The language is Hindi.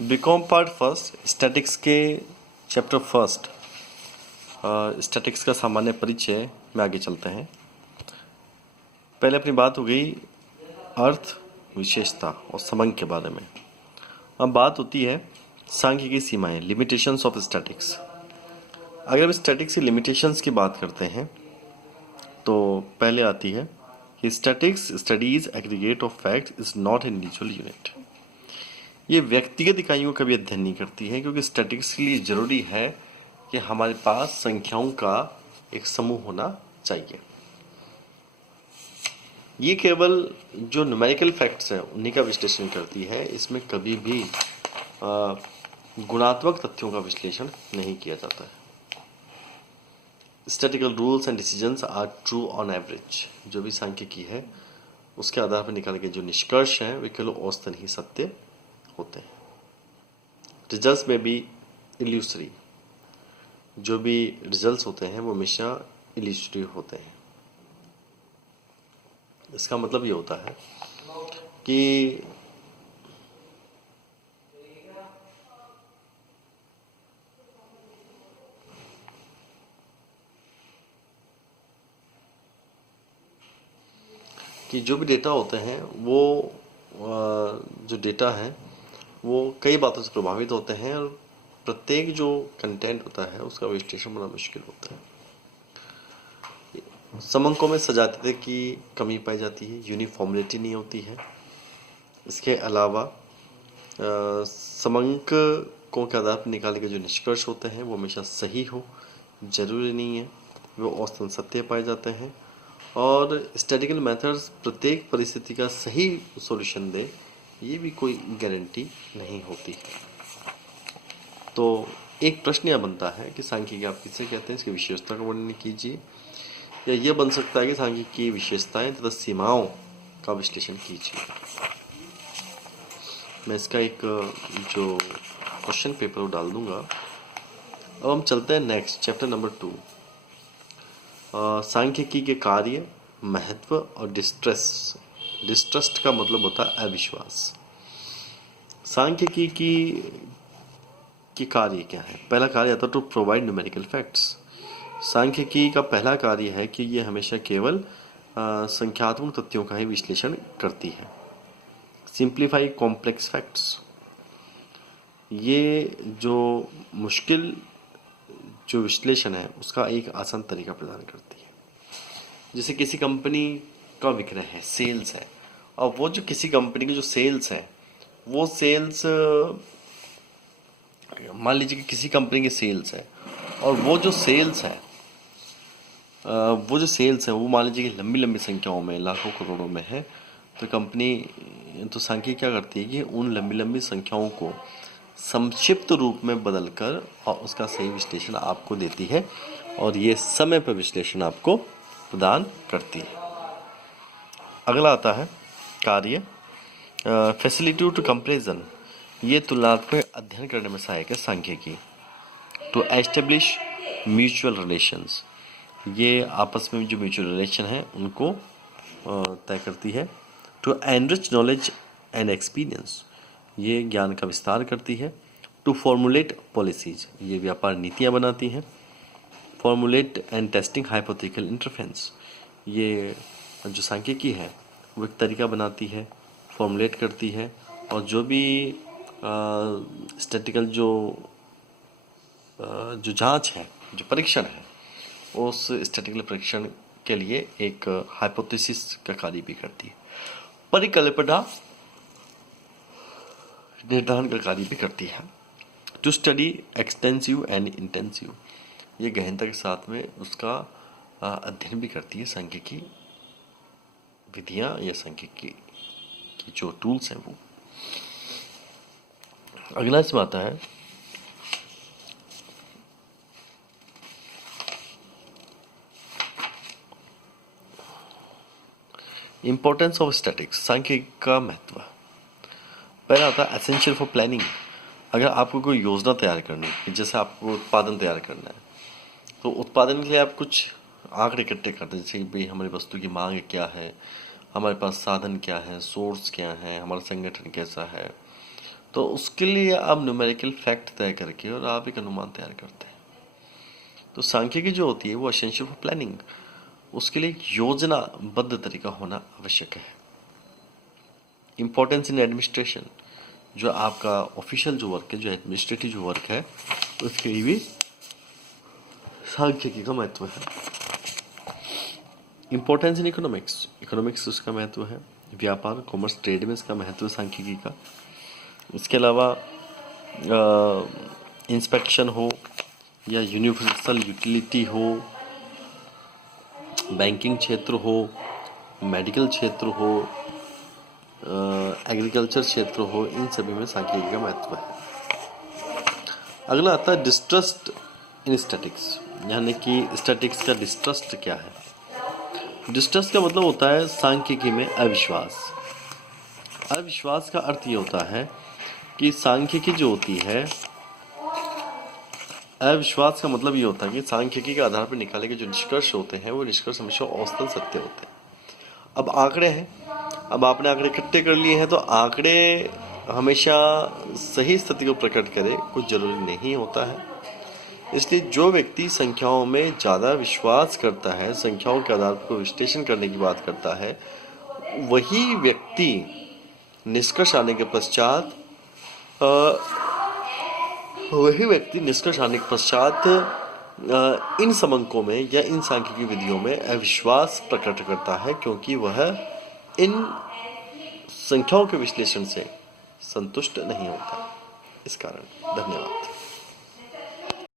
बीकॉम पार्ट फर्स्ट स्टैटिक्स के चैप्टर फर्स्ट स्टैटिक्स का सामान्य परिचय में आगे चलते हैं। पहले अपनी बात हो गई अर्थ, विशेषता और समंग के बारे में। अब बात होती है सांख्यिकी सीमाएं, लिमिटेशंस ऑफ स्टैटिक्स। अगर हम स्टैटिक्स की लिमिटेशंस की बात करते हैं तो पहले आती है कि statics studies aggregate of fact is not an individual unit. ये व्यक्तिगत इकाइयों का भी अध्ययन नहीं करती है, क्योंकि स्टैटिक्स के लिए जरूरी है कि हमारे पास संख्याओं का एक समूह होना चाहिए। ये केवल जो न्यूमेरिकल फैक्ट्स हैं उन्हीं का विश्लेषण करती है। इसमें कभी भी गुणात्मक तथ्यों का विश्लेषण नहीं किया जाता है। Statistical rules and decisions are true on average. जो भी सांख्यिकी है उसके आधार पर निकाले गए जो निष्कर्ष हैं वे केवल औसतन ही सत्य होते हैं। रिजल्ट्स में भी इल्यूसरी। जो भी रिजल्ट्स होते हैं वो हमेशा इल्यूसरी होते हैं। इसका मतलब ये होता है कि जो भी डेटा होते हैं वो जो डेटा है वो कई बातों से प्रभावित होते हैं और प्रत्येक जो कंटेंट होता है उसका विश्लेषण बड़ा मुश्किल होता है। समंकों में सजातीयता की कमी पाई जाती है, यूनिफॉर्मिलिटी नहीं होती है। इसके अलावा समंकों के आधार पर निकाले गए जो निष्कर्ष होते हैं वो हमेशा सही हो जरूरी नहीं है, वो औसतन सत्य पाए जाते हैं। और स्टैटिकल मेथड्स प्रत्येक परिस्थिति का सही सॉल्यूशन दे ये भी कोई गारंटी नहीं होती है। तो एक प्रश्न यह बनता है कि सांख्यिकी आप किसे कहते हैं, इसकी विशेषता का वर्णन कीजिए। या यह बन सकता है कि सांख्यिकी की विशेषताएं तथा सीमाओं का विश्लेषण कीजिए। मैं इसका एक जो क्वेश्चन पेपर वो डाल दूंगा। अब हम चलते हैं नेक्स्ट चैप्टर नंबर 2, सांख्यिकी के कार्य, महत्व और डिस्ट्रस्ट का मतलब होता है अविश्वास। सांख्यिकी की कार्य क्या है? पहला कार्य आता है टू प्रोवाइड न्यूमेरिकल फैक्ट्स। सांख्यिकी का पहला कार्य है कि यह हमेशा केवल संख्यात्मक तथ्यों का ही विश्लेषण करती है। Simplify complex facts. ये जो मुश्किल जो विश्लेषण है उसका एक आसान तरीका प्रदान करती है। जैसे किसी कंपनी का विक्रय है, सेल्स है, और वो जो किसी कंपनी की जो सेल्स है वो सेल्स मान लीजिए कि किसी कंपनी की सेल्स है और वो जो सेल्स है वो मान लीजिए कि लंबी लंबी संख्याओं में लाखों करोड़ों में है। तो कंपनी तो सांख्यिकी क्या करती है कि उन लंबी लंबी संख्याओं को संक्षिप्त रूप में बदलकर और उसका सही विश्लेषण आपको देती है और ये समय पर विश्लेषण आपको प्रदान करती है। अगला आता है कार्य, फैसिलिटी टू कंपैरिजन। ये तुलनात्मक अध्ययन करने में सहायक है सांख्यिकी। To establish mutual relations. ये आपस में जो म्यूचुअल रिलेशन है उनको तय करती है। To enrich knowledge and experience. ये ज्ञान का विस्तार करती है। To formulate policies. ये व्यापार नीतियाँ बनाती हैं। Formulate and testing hypothetical interference. ये जो सांख्यिकी है वो एक तरीका बनाती है, फॉर्मुलेट करती है और जो भी स्टैटिकल जो जांच है, जो परीक्षण है, उस स्टैटिकल परीक्षण के लिए एक हाइपोथेसिस का कार्य भी करती है। परिकल्पना निर्धारण का कार्य भी करती है। To study extensive and intensive. ये गहनता के साथ में उसका अध्ययन भी करती है सांख्यिकी विधियां या सांख्यिकी की जो टूल्स हैं वो। अगला इसमें आता है इंपॉर्टेंस ऑफ स्टैटिक्स। सांख्यिकी का महत्व। पहला आता है एसेंशियल फॉर प्लानिंग। अगर आपको कोई योजना तैयार करनी है, जैसे आपको उत्पादन तैयार करना है, तो उत्पादन के लिए आप कुछ आंकड़े इकट्ठे करते हैं। जैसे भाई हमारी वस्तु की मांग क्या है, हमारे पास साधन क्या है, सोर्स क्या है, हमारा संगठन कैसा है, तो उसके लिए आप न्यूमेरिकल फैक्ट तय करके और आप एक अनुमान तैयार करते हैं। तो सांख्यिकी जो होती है वो एसेंशियल फॉर प्लानिंग, उसके लिए एक योजनाबद्ध तरीका होना आवश्यक है। इम्पोर्टेंस इन एडमिनिस्ट्रेशन, जो आपका ऑफिशियल जो वर्क है, जो एडमिनिस्ट्रेटिव जो वर्क है, उसके लिए भी सांख्यिकी का महत्व है। इम्पोर्टेंस इन इकोनॉमिक्स, इकोनॉमिक्स उसका महत्व है। व्यापार, कॉमर्स, ट्रेड में इसका महत्व है सांख्यिकी का। इसके अलावा इंस्पेक्शन हो या यूनिवर्सल यूटिलिटी हो, बैंकिंग क्षेत्र हो, मेडिकल क्षेत्र हो, एग्रीकल्चर क्षेत्र हो, इन सभी में सांख्यिकी का महत्व है। अगला आता है डिस्ट्रस्ट इन स्टैटिक्स, यानी कि स्टैटिक्स का डिस्ट्रस्ट क्या है। डिस्ट्रस्ट का मतलब होता है सांख्यिकी में अविश्वास। अविश्वास का अर्थ ये होता है कि सांख्यिकी जो होती है, अविश्वास का मतलब ये होता है कि सांख्यिकी के आधार पर निकाले गए जो निष्कर्ष होते हैं वो निष्कर्ष हमेशा औसतन सत्य होते हैं। अब आंकड़े हैं, अब आपने आंकड़े इकट्ठे कर लिए हैं, तो आंकड़े हमेशा सही स्थिति को प्रकट करे कुछ जरूरी नहीं होता है। इसलिए जो व्यक्ति संख्याओं में ज़्यादा विश्वास करता है, संख्याओं के आधार पर विश्लेषण करने की बात करता है, वही व्यक्ति निष्कर्ष आने के पश्चात इन समंकों में या इन सांख्यिकी विधियों में अविश्वास प्रकट करता है, क्योंकि वह इन संख्याओं के विश्लेषण से संतुष्ट नहीं होता। इस कारण धन्यवाद।